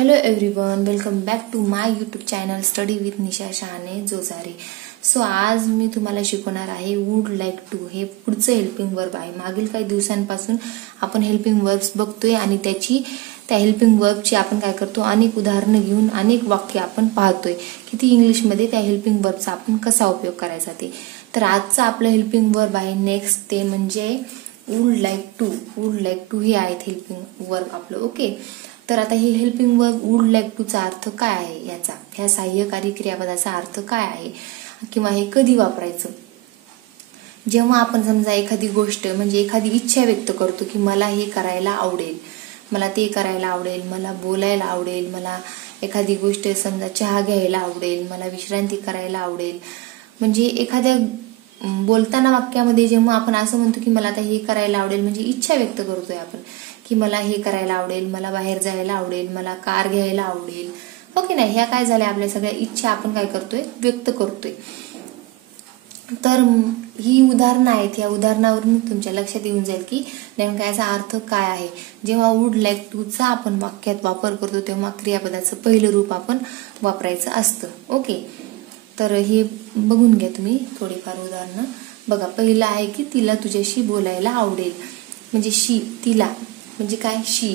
Hello everyone, welcome back to my YouTube channel Study with Nisha Shahane Jojare. So आज मी तुम्हाला शिकवणार आहे would like to हे पुढचं हेल्पिंग वर्ब आहे. मागील काही दिवसांपासून आपण हेल्पिंग वर्ब्स बघतोय आणि त्या हेल्पिंग वर्बची आपण काय करतो अनेक उदाहरणं घेऊन अनेक वाक्य आपण पाहतोय की ती इंग्लिशमध्ये त्या हेल्पिंग वर्बचा आपण कसा उपयोग करायचा ते. तर आजचं आपलं हेल्पिंग वर्ब आहे नेक्स्ट ते म्हणजे would like to. Would like to हे आहेत हेल्पिंग वर्ब आपलं. ओके, तर आता हे helping verb would like to चा अर्थ काय आहे, याचा ह्या सहाय्यकारी क्रियापदाचा अर्थ काय आहे किंवा हे कधी वापरायचं. जेव्हा आपण समजा एखादी गोष्ट म्हणजे एखादी इच्छा व्यक्त करतो की मला हे करायला आवडेल, मला ते करायला आवडेल, मला बोलायला आवडेल, मला एखादी गोष्ट समजा चहा घ्यायला आवडेल, मला विश्रांती करायला आवडेल, म्हणजे एखाद्या बोलताना वाक्यामध्ये जेव्हा आपण असं म्हणतो की मला आता हे करायला आवडेल म्हणजे इच्छा व्यक्त करतोय आपण की मला हे करायला आवडेल, मला बाहेर जायला आवडेल, मला कार घ्यायला आवडेल. ओके नाही, ह्या काय झाल्या आपल्या सगळ्या इच्छा आपण काय करतोय व्यक्त करतोय. तर ही उदाहरणं आहेत, या उदाहरणावरून तुमच्या लक्षात येऊन जाईल की नेमका याचा अर्थ काय आहे. जेव्हा वुड लाईक टू चा आपण वाक्यात वापर करतो तेव्हा क्रियापदाचं पहिलं रूप आपण वापरायचं असतं. ओके, तर हे बघून घ्या तुम्ही थोडीफार उदाहरणं. बघा, पहिलं आहे की तिला तुझ्याशी बोलायला आवडेल, म्हणजे शी, तिला म्हणजे काय शी,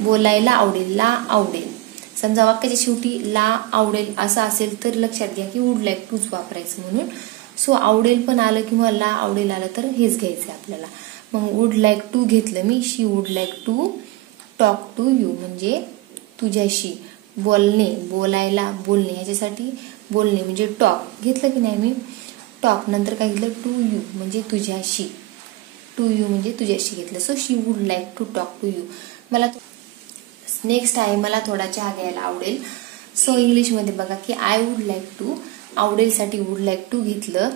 बोलायला आवडेल, ला आवडेल. समजा वाक्याच्या शेवटी ला आवडेल असं असेल तर लक्षात घ्या की वुड लाईक टूच वापरायचं म्हणून. सो आवडेल पण आलं किंवा ला आवडेल आलं तर हेच घ्यायचं आपल्याला. मग वुड लाईक टू घेतलं मी, she would like to talk to you म्हणजे तुझ्याशी. बोलणे, बोलायला, बोलणे, ह्याच्यासाठी बोलणे म्हणजे टॉक घेतलं की नाही मी, टॉक नंतर काय घेतलं टू यू म्हणजे तुझ्याशी, टू यू म्हणजे तुझ्याशी घेतलं. So she would like to talk to you. मला नेक्स्ट आहे मला थोडा चहा घ्यायला आवडेल. सो इंग्लिशमध्ये बघा की आय वुड लाईक टू, आवडेलसाठी वुड लाईक टू घेतलं.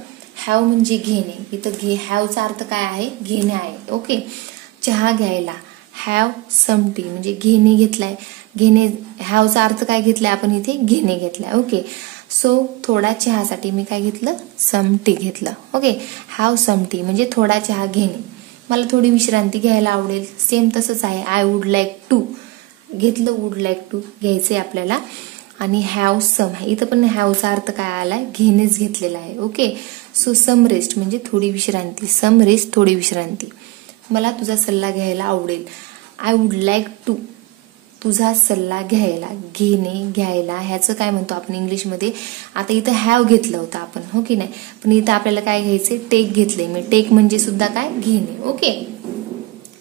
हॅव म्हणजे घेणे, इथं हॅवचा अर्थ काय आहे, घेणे आहे. ओके, चहा घ्यायला हॅव सम टी म्हणजे घेणे घेतलाय. घेणे हॅवचा अर्थ काय घेतलाय आपण इथे, घेणे घेतलाय. ओके, सो थोडा चहासाठी मी काय घेतलं, सम टी घेतलं. ओके, हॅव सम टी म्हणजे थोडा चहा घेणे. मला थोडी विश्रांती घ्यायला आवडेल, सेम तसंच आहे. आय वुड लाईक टू घेतलं, वुड लाईक टू घ्यायचंय आपल्याला. आणि हॅव सम, इथं पण हॅवचा अर्थ काय आलाय, घेणेच घेतलेला आहे. ओके, सो सम रेस्ट म्हणजे थोडी विश्रांती, सम रेस्ट थोडी विश्रांती. मला तुझा सल्ला घ्यायला आवडेल, आय वुड लाईक टू तुझा सल्ला घ्यायला, घेणे घ्यायला ह्याचं काय म्हणतो आपण इंग्लिशमध्ये. आता इथं हॅव घेतलं होतं आपण, हो की नाही, पण इथं आपल्याला काय घ्यायचंय, टेक घेतलंय मी. टेक म्हणजे सुद्धा काय, घेणे. Okay,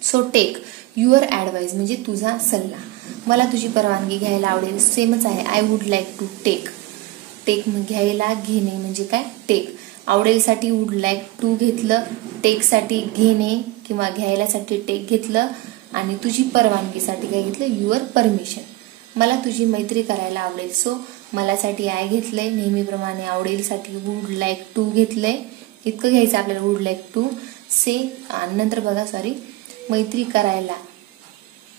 so take your advice म्हणजे तुझा सल्ला. मला तुझी परवानगी घ्यायला आवडेल, सेमच आहे. I would like to take, take घ्यायला, घेणे म्हणजे काय टेक. आवडेलसाठी वुड लाईक टू घेतलं, टेकसाठी घेणे किंवा घ्यायलासाठी टेक घेतलं आणि तुझी परवानगीसाठी काय घेतलं, युअर परमिशन. मला तुझी मैत्री करायला आवडेल, सो मलासाठी आय घेतलंय. नेहमीप्रमाणे आवडेलसाठी वुड लाईक टू घेतलंय, इतकं घ्यायचं आपल्याला वुड लाईक टू से. आणि नंतर बघा मैत्री करायला,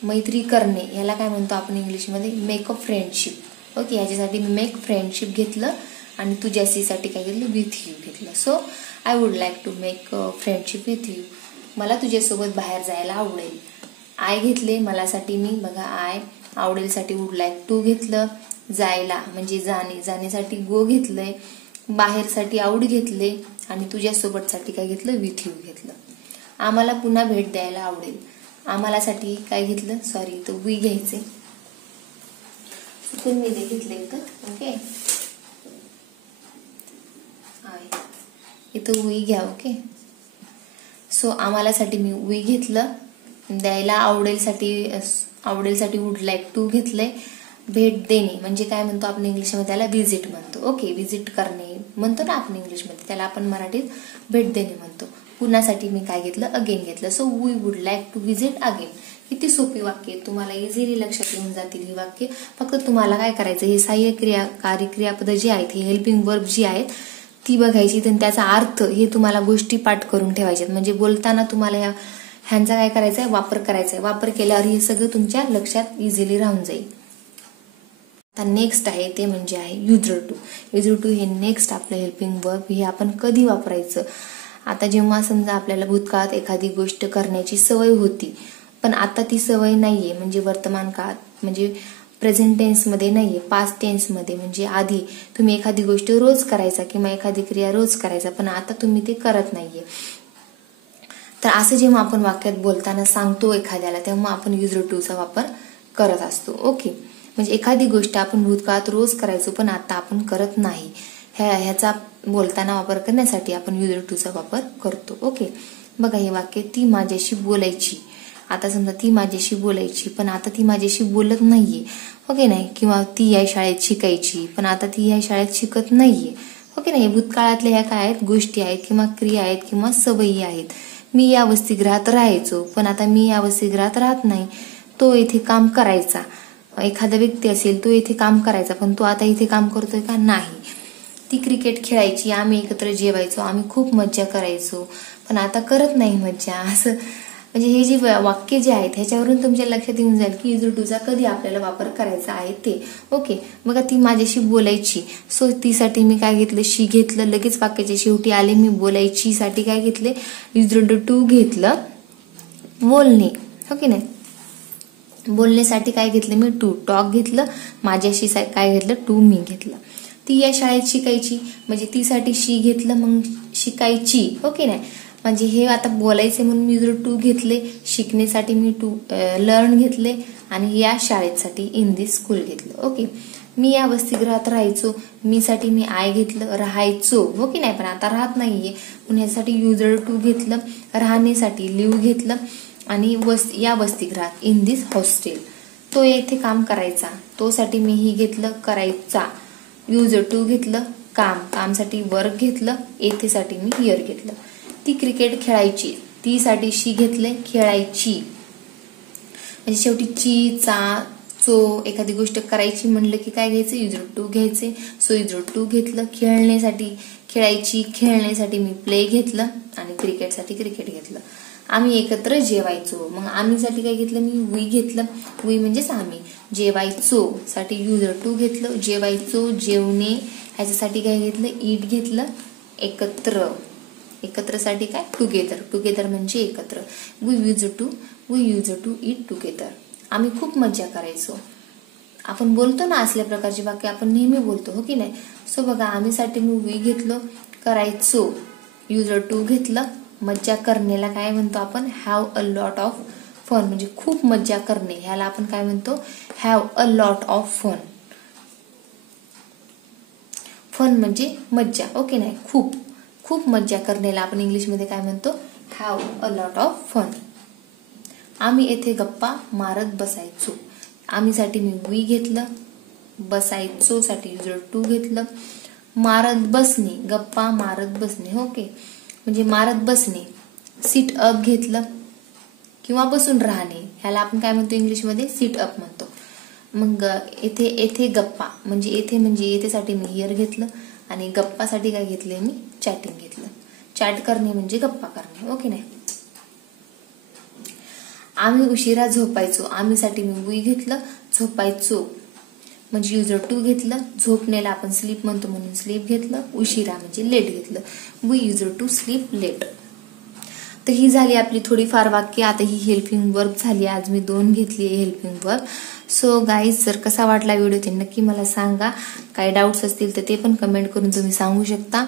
मैत्री करणे याला काय म्हणतो आपण इंग्लिशमध्ये, मेक अ फ्रेंडशिप. ओके, ह्याच्यासाठी मेक फ्रेंडशिप घेतलं आणि तुझ्यासाठी काय घेतलं, विथ यू घेतलं. So I would like to make friendship with you. मला तुझ्यासोबत बाहेर जायला आवडेल, आय घेतले. मलासाठी मी बघा आय, आवडेलसाठी वुड लाईक टू घेतलं. जायला म्हणजे जाणे, जाण्यासाठी गो घेतलंय. बाहेरसाठी आऊट घेतले आणि तुझ्यासोबतसाठी काय घेतलं, विथ यू घेतलं. आम्हाला पुन्हा भेट द्यायला आवडेल, आम्हालासाठी काय घेतलं, तर वी घ्यायचे, मी घेतलं इथं. ओके, इथं वी घ्या. ओके, सो आम्हालासाठी मी वी घेतलं. द्यायला आवडेलसाठी वुड लाईक टू घेतलंय. भेट देणे म्हणजे काय म्हणतो आपण इंग्लिशमध्ये, त्याला व्हिजिट म्हणतो. ओके, व्हिजिट करणे म्हणतो ना आपण इंग्लिशमध्ये, त्याला आपण मराठीत भेट देणे म्हणतो. पुन्हासाठी मी काय घेतलं, अगेन घेतलं. So we would like to visit again. किती सोपी वाक्य, तुम्हाला इझिली लक्षात येऊन जातील ही वाक्य. फक्त तुम्हाला काय करायचं, हे सहाय्य क्रियाकारी क्रियापद जी आहेत, ही हेल्पिंग वर्ब जी आहेत ती बघायची, तर त्याचा अर्थ हे तुम्हाला गोष्टी पाठ करून ठेवायच्यात. म्हणजे बोलताना तुम्हाला ह्यांचा काय करायचा आहे, वापर करायचा आहे. वापर केल्यावर हे सगळं तुमच्या लक्षात इझिली राहून जाईल. आता नेक्स्ट आहे ते म्हणजे आहे युजर टू. युजर टू हे नेक्स्ट आपलं हेल्पिंग वर्ब. हे आपण कधी वापरायचं, आता जेव्हा समजा आपल्याला भूतकाळात एखादी गोष्ट करण्याची सवय होती पण आता ती सवय नाहीये, म्हणजे वर्तमान काळात म्हणजे प्रेझेंट टेन्स मध्ये नाहीये, पास्ट टेन्स मध्ये. म्हणजे आधी तुम्ही एखादी गोष्ट रोज करायचा किंवा एखादी क्रिया रोज करायचा, पण आता तुम्ही ते करत नाहीये. तर असं जेव्हा आपण वाक्यात बोलताना सांगतो एखाद्याला, तेव्हा आपण युजर टू चा वापर करत असतो. ओके, म्हणजे एखादी गोष्ट आपण भूतकाळात रोज करायचो पण आता आपण करत नाही, ह्याचा बोलताना वापर करण्यासाठी आपण युजर टू चा वापर करतो. ओके, बघा हे वाक्य, ती माझ्याशी बोलायची. आता समजा ती माझ्याशी बोलायची पण आता ती माझ्याशी बोलत नाहीये. ओके नाही, किंवा ती या शाळेत शिकायची पण आता ती या शाळेत शिकत नाहीये. ओके नाही, भूतकाळातल्या ह्या काय आहेत, गोष्टी आहेत किंवा क्रिया आहेत किंवा सवयी आहेत. मी या वसतिगृहात राहायचो पण आता मी या वसतिगृहात राहत नाही. तो इथे काम करायचा, एखादा व्यक्ती असेल तो इथे काम करायचा पण तो आता इथे काम करतोय का, नाही. ती क्रिकेट खेळायची, आम्ही एकत्र जेवायचो, आम्ही खूप मज्जा करायचो पण आता करत नाही मज्जा. असं म्हणजे हे जे वाक्य जे आहेत ह्याच्यावरून तुमच्या लक्षात येऊन जाईल की युजर टू चा कधी आपल्याला वापर करायचा आहे ते. ओके, बघा ती माझ्याशी बोलायची, सो तीसाठी मी काय घेतलं, शी घेतलं. लगेच वाक्याच्या शेवटी आले मी बोलायची साठी काय घेतले, युजर टू घेतलं, बोलणे. ओके नाही, बोलण्यासाठी काय घेतलं मी, टू. टॉक घेतलं, माझ्याशी काय घेतलं, टू मी घेतलं. ती या शाळेत शिकायची म्हणजे ती साठी शी घेतलं, मग शिकायची. ओके नाही, म्हणजे हे आता बोलायचे म्हणून मी युजर टू घेतले, शिकण्यासाठी मी टू लर्न घेतले आणि या शाळेसाठी इन दिस स्कूल घेतलं. ओके, मी या वसतिगृहात राहायचो, मी साठी मी आय घेतलं, राहायचो. ओके नाही, पण आता राहत नाहीये म्हणून यासाठी युजर टू घेतलं. राहण्यासाठी लिव्ह घेतलं आणि या वसतिगृहात इन दिस हॉस्टेल. तो येथे काम करायचा, तो साठी मी ही घेतलं, करायचा. युजर टू घेतलं, कामसाठी वर्क घेतलं, येथे साठी मी हिअर घेतलं. ती क्रिकेट खेळायची, ती साठी शी घेतले, खेळायची. म्हणजे शेवटी ची, चा, चो एखादी गोष्ट करायची म्हणलं की काय घ्यायचं, युजर टू घ्यायचे. सो युजर टू घेतलं. खेळण्यासाठी खेळायची, खेळण्यासाठी मी प्ले घेतलं आणि क्रिकेटसाठी क्रिकेट घेतलं. आम्ही एकत्र जेवायचो, मग आम्ही साठी काय घेतलं मी, वी घेतलं. वी म्हणजेच आम्ही. जेवायचो साठी युजर टू घेतलं, जेवायचो, जेवणे ह्याच्यासाठी काय घेतलं, ईट घेतलं. एकत्र साठी काय, टुगेदर. टुगेदर म्हणजे एकत्र. We use to eat together. आम्ही खूप मज्जा करायचो. आपण बोलतो ना असल्या प्रकारची वाक्य आपण नेहमी बोलतो, हो की नाही. सो बघा, आम्ही साठी मी वी घेतलं, करायचो युजर टू घेतलं. मज्जा करण्याला काय म्हणतो आपण, have a lot of fun. म्हणजे खूप मज्जा करणे ह्याला आपण काय म्हणतो, have a lot of fun. Fun म्हणजे मज्जा. ओके नाही, खूप मज्जा करण्याला आपण इंग्लिशमध्ये काय म्हणतो, have a lot of fun. आम्ही येथे गप्पा मारत बसायचो. आम्ही साठी मी वी घेतलं, बसायचो साठी युजर टू घेतलं. मारत बसणे, गप्पा मारत बसणे. ओके, म्हणजे मारत बसणे. सिट अप घेतलं किंवा बसून राहणे ह्याला आपण काय म्हणतो इंग्लिशमध्ये, सिट अप म्हणतो. मग येथे गप्पा म्हणजे येथेसाठी मी हिअर घेतलं आणि गप्पासाठी काय घेतले मी, चॅटिंग घेतलं. चॅट करणे म्हणजे गप्पा करणे. ओके नाही. आम्ही उशिरा झोपायचो. आम्ही साठी मी वी घेतलं, झोपायचो म्हणजे युजर टू घेतलं. झोपण्याला आपण स्लीप म्हणतो म्हणून स्लीप घेतलं. उशिरा म्हणजे लेट घेतलं. We used to sleep late. तर ही झाली आपली थोडीफार वाक्य. आता ही हेल्पिंग वर्ब झाली. आज मी 2 घेतली हेल्पिंग वर्ब. सो गाईज, जर कसा वाटला व्हिडिओ ते नक्की मला सांगा. काही डाऊट्स असतील तर ते पण कमेंट करून तुम्ही सांगू शकता.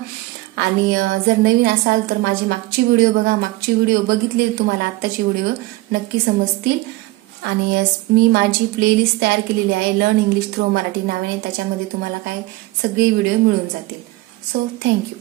आणि जर नवीन असाल तर माझी मागची व्हिडिओ बघा. मागची व्हिडिओ बघितली तुम्हाला आत्ताची व्हिडिओ नक्की समजतील. आणि मी माझी प्लेलिस्ट तयार केलेली आहे, लर्न इंग्लिश थ्रू मराठी नावाने. त्याच्यामध्ये तुम्हाला काय सगळे व्हिडिओ मिळून जातील. So thank you.